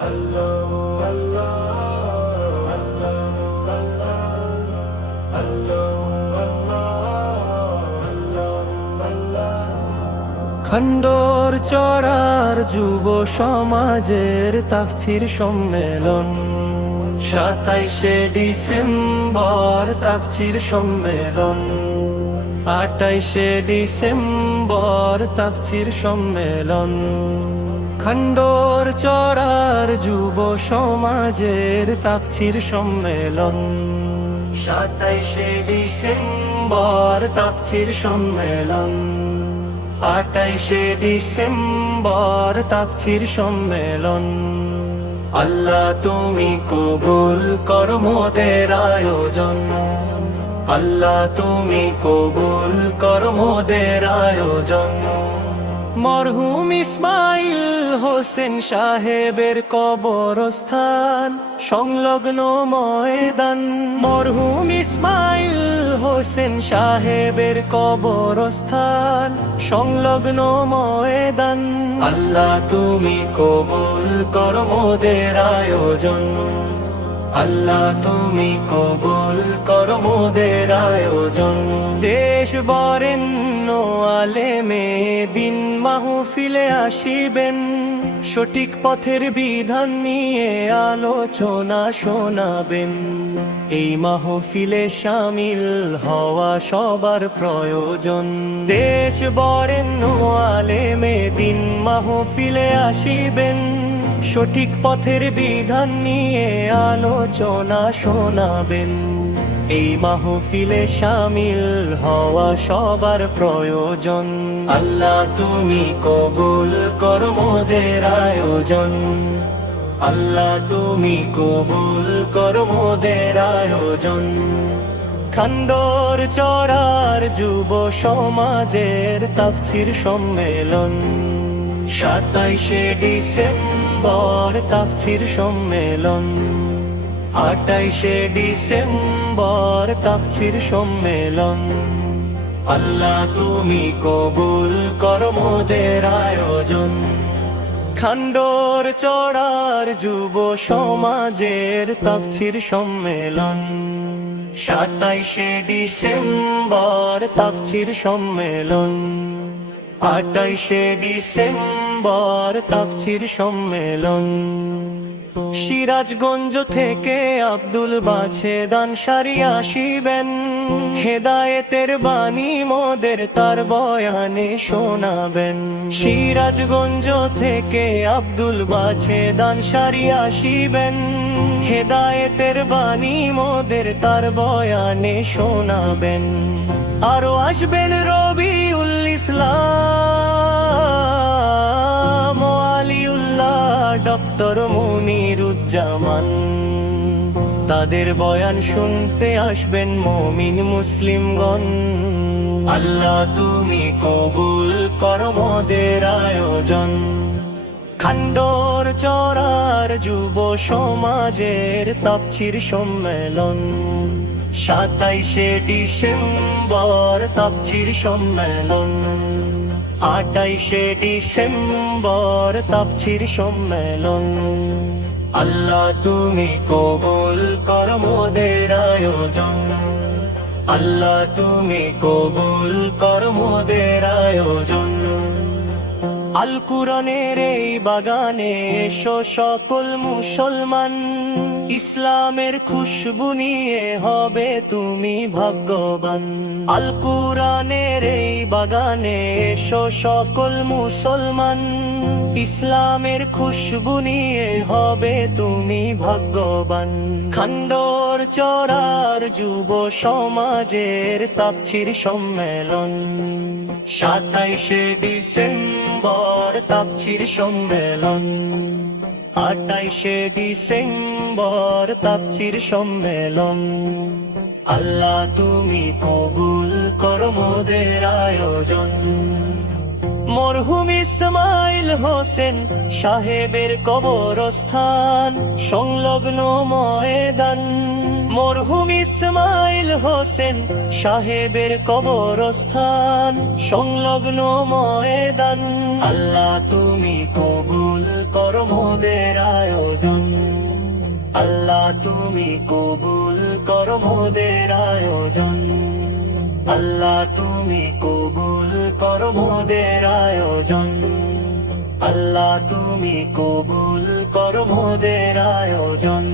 খণ্ডর চড়ার যুব সমাজের তাফসীর সম্মেলন 27শে ডিসেম্বর তাফসীর সম্মেলন 28শে ডিসেম্বর তাফসীর সম্মেলন খণ্ডর চড়ার যুব সমাজের তাফসীর সম্মেলন 27শে ডিসেম্বর তাফসীর সম্মেলন 28শে ডিসেম্বর তাফসীর সম্মেলন আল্লাহ তুমি কবুল করো মোদের আয়োজন আল্লাহ তুমি কবুল করো মোদের আয়োজন মরহুম ইসমাইল হোসেন সাহেবের কবরস্থান সংলগ্ন ময়দান মরহুম ইসমাইল হোসেন সাহেবের কবরস্থান সংলগ্ন ময়দান আল্লাহ তুমি কবুল করো মোদের আয়োজন আল্লাহ তুমি কবুল করো মোদের আয়োজন দেশ বরেণ্য আলেমে দিন মাহফিলে আসিবেন সঠিক পথের বিধান নিয়ে আলোচনা শোনাবেন এই মাহফিলে শামিল হওয়া সবার প্রয়োজন দেশ বরেণ্য আলেমে দিন মাহফিলে আসিবেন সঠিক পথের বিধান নিয়ে আলোচনা শোনাবেন এই মাহফিলে শামিল হওয়া সবার প্রয়োজন আল্লাহ তুমি কবুল করো মোদের আয়োজন আল্লাহ তুমি কবুল করো মোদের আয়োজন খণ্ডর চড়ার যুব সমাজের তাফসীর সম্মেলন 27শে ডিসেম্বর তাফসীর সম্মেলন 28শে ডিসেম্বর তাফসীর সম্মেলন আল্লাহ তুমি কবুল করো মোদের আয়োজন খণ্ডর চড়ার যুব সমাজের তাফসীর সম্মেলন 27শে ডিসেম্বর তাফসীর সম্মেলন 28শে ডিসেম্বর তাফসীর সম্মেলন সিরাজগঞ্জ থেকে আব্দুল বাছেদ আনসারী আসিবেন হেদায়েতের বাণী মোদের তার বয়ানে শোনাবেন সিরাজগঞ্জ থেকে আব্দুল বাছেদ আনসারী আসিবেন হেদায়েতের বাণী মোদের তার বয়ানে শোনাবেন আরো আসবেন রবিউল ইসলাম ও আলিউল্লাহ ডক্টর মুনিরুজ্জামান তাদের বয়ান শুনতে আসবেন মুমিন মুসলিমগণ আল্লাহ তুমি কবুল করো মোদের আয়োজন খণ্ডর চড়ার যুব সমাজের তাফসীর সম্মেলন 27শে ডিসেম্বর তাফসীর সম্মেলন 28শে ডিসেম্বর তাফসীর সম্মেলন আল্লাহ তুমি কবুল করো মোদের আয়োজন আল্লাহ তুমি কবুল করো মোদের আয়োজন আল কুরআনের এই বাগানে এসো সকল মুসলমান ইসলামের খুশবু নিয়ে হবে তুমি ভাগ্যবান আল কুরআনের এই বাগানে এসো সকল মুসলমান ইসলামের খুশবু নিয়ে হবে তুমি ভাগ্যবান খণ্ডর চড়ার যুব সমাজের তাফসীর সম্মেলন 27শে ডিসেম্বর তাফসীর সম্মেলন 28শে ডিসেম্বর তাফসীর সম্মেলন আল্লাহ তুমি কবুল করো মোদের আয়োজন মরহুম ইসমাইল হোসেন সাহেবের কবরস্থান সংলগ্ন ময়দান। মরহুম ইসমাইল হোসেন সাহেবের কবরস্থান সংলগ্ন ময়দান। আল্লাহ তুমি কবুল করো মোদের আয়োজন, আল্লাহ তুমি কবুল করো মোদের আয়োজন, আল্লাহ তুমি কবুল করো মোদের আয়োজন, আল্লাহ তুমি কবুল করো মোদের আয়োজন।